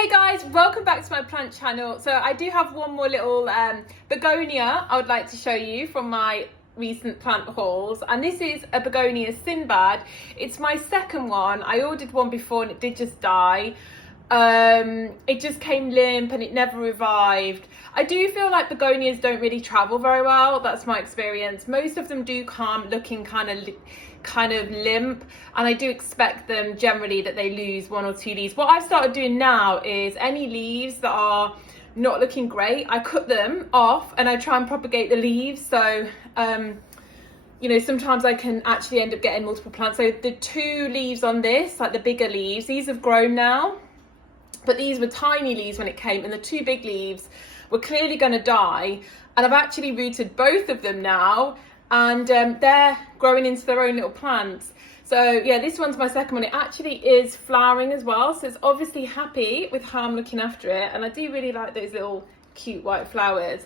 Hey guys, welcome back to my plant channel. So I do have one more little begonia I would like to show you from my recent plant hauls, and this is a Begonia Sinbad. It's my second one. I ordered one before and it did just die. It just came limp and it never revived. I do feel like begonias don't really travel very well. That's my experience. Most of them do come looking kind of limp, and I do expect them generally that they lose one or two leaves. What I've started doing now is any leaves that are not looking great, I cut them off and I try and propagate the leaves. So you know, sometimes I can actually end up getting multiple plants. So the two leaves on this, like the bigger leaves, these have grown now, but these were tiny leaves when it came, and the two big leaves were clearly going to die, and I've actually rooted both of them now, and they're growing into their own little plants. So yeah, this one's my second one. It actually is flowering as well, so it's obviously happy with how I'm looking after it, and I do really like those little cute white flowers.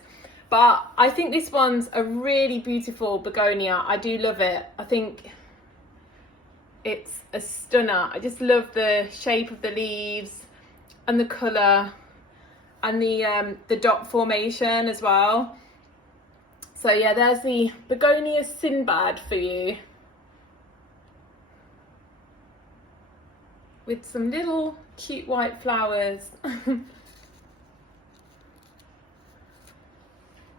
But I think this one's a really beautiful begonia. I do love it. I think it's a stunner. I just love the shape of the leaves and the colour and the dot formation as well. So yeah, there's the Begonia Sinbad for you, with some little cute white flowers.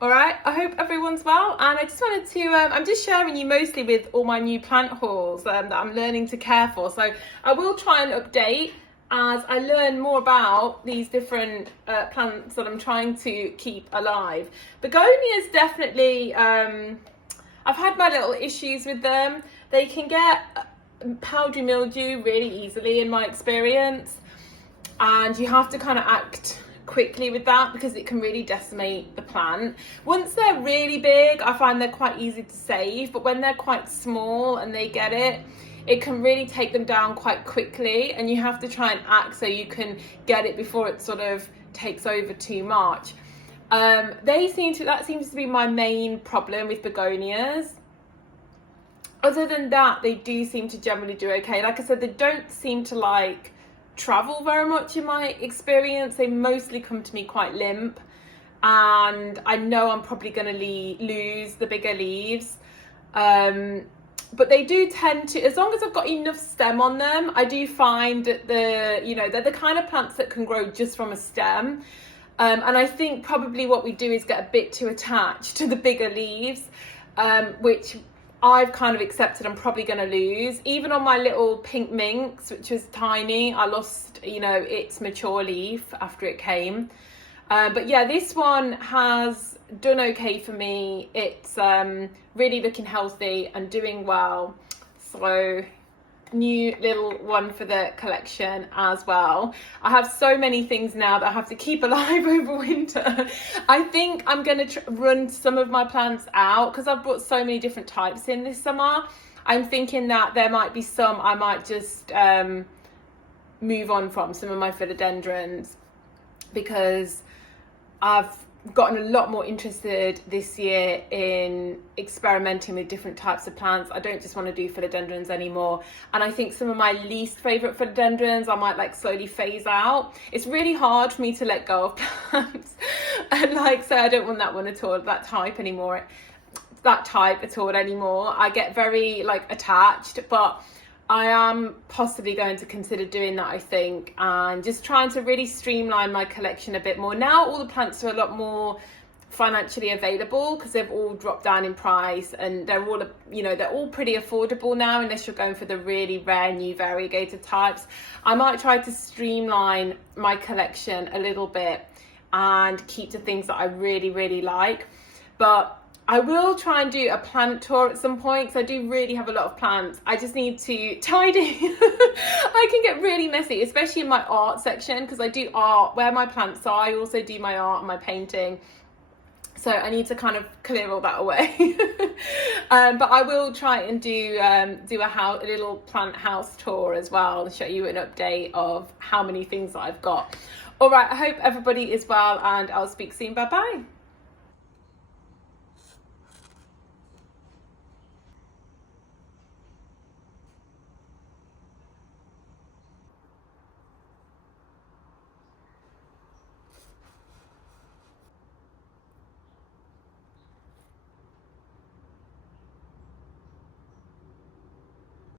All right, I hope everyone's well, and I just wanted to, I'm just sharing you mostly with all my new plant hauls that I'm learning to care for. So I will try and update as I learn more about these different plants that I'm trying to keep alive. Begonias definitely, I've had my little issues with them. They can get powdery mildew really easily in my experience, and you have to kind of act quickly with that because it can really decimate the plant. Once they're really big, I find they're quite easy to save, but when they're quite small and they get it, it can really take them down quite quickly, and you have to try and act so you can get it before it sort of takes over too much. That seems to be my main problem with begonias. Other than that, they do seem to generally do okay. Like I said, they don't seem to like travel very much in my experience. They mostly come to me quite limp, and I know I'm probably going to lose the bigger leaves. But they do tend to, as long as I've got enough stem on them, I do find that they're the kind of plants that can grow just from a stem. And I think probably what we do is get a bit too attached to the bigger leaves, which I've kind of accepted I'm probably going to lose. Even on my little pink minx, which was tiny, I lost, its mature leaf after it came. But yeah, this one has done okay for me. It's really looking healthy and doing well. So new little one for the collection as well. I have so many things now that I have to keep alive over winter. I think I'm going to run some of my plants out because I've brought so many different types in this summer. I'm thinking that there might be some I might just move on from, some of my philodendrons, because I've gotten a lot more interested this year in experimenting with different types of plants. I don't just want to do philodendrons anymore, and I think some of my least favorite philodendrons I might slowly phase out. It's really hard for me to let go of plants and say I don't want that one at all, that type anymore, I get very attached, but I am possibly going to consider doing that, I think, and just trying to really streamline my collection a bit more. Now all the plants are a lot more financially available because they've all dropped down in price, and they're all pretty affordable now, unless you're going for the really rare new variegated types. I might try to streamline my collection a little bit and keep to things that I really, really like. But I will try and do a plant tour at some point because I do really have a lot of plants. I just need to tidy. I can get really messy, especially in my art section, because I do art where my plants are. I also do my art and my painting. So I need to kind of clear all that away. But I will try and do a little plant house tour as well, and show you an update of how many things that I've got. All right, I hope everybody is well, and I'll speak soon. Bye bye.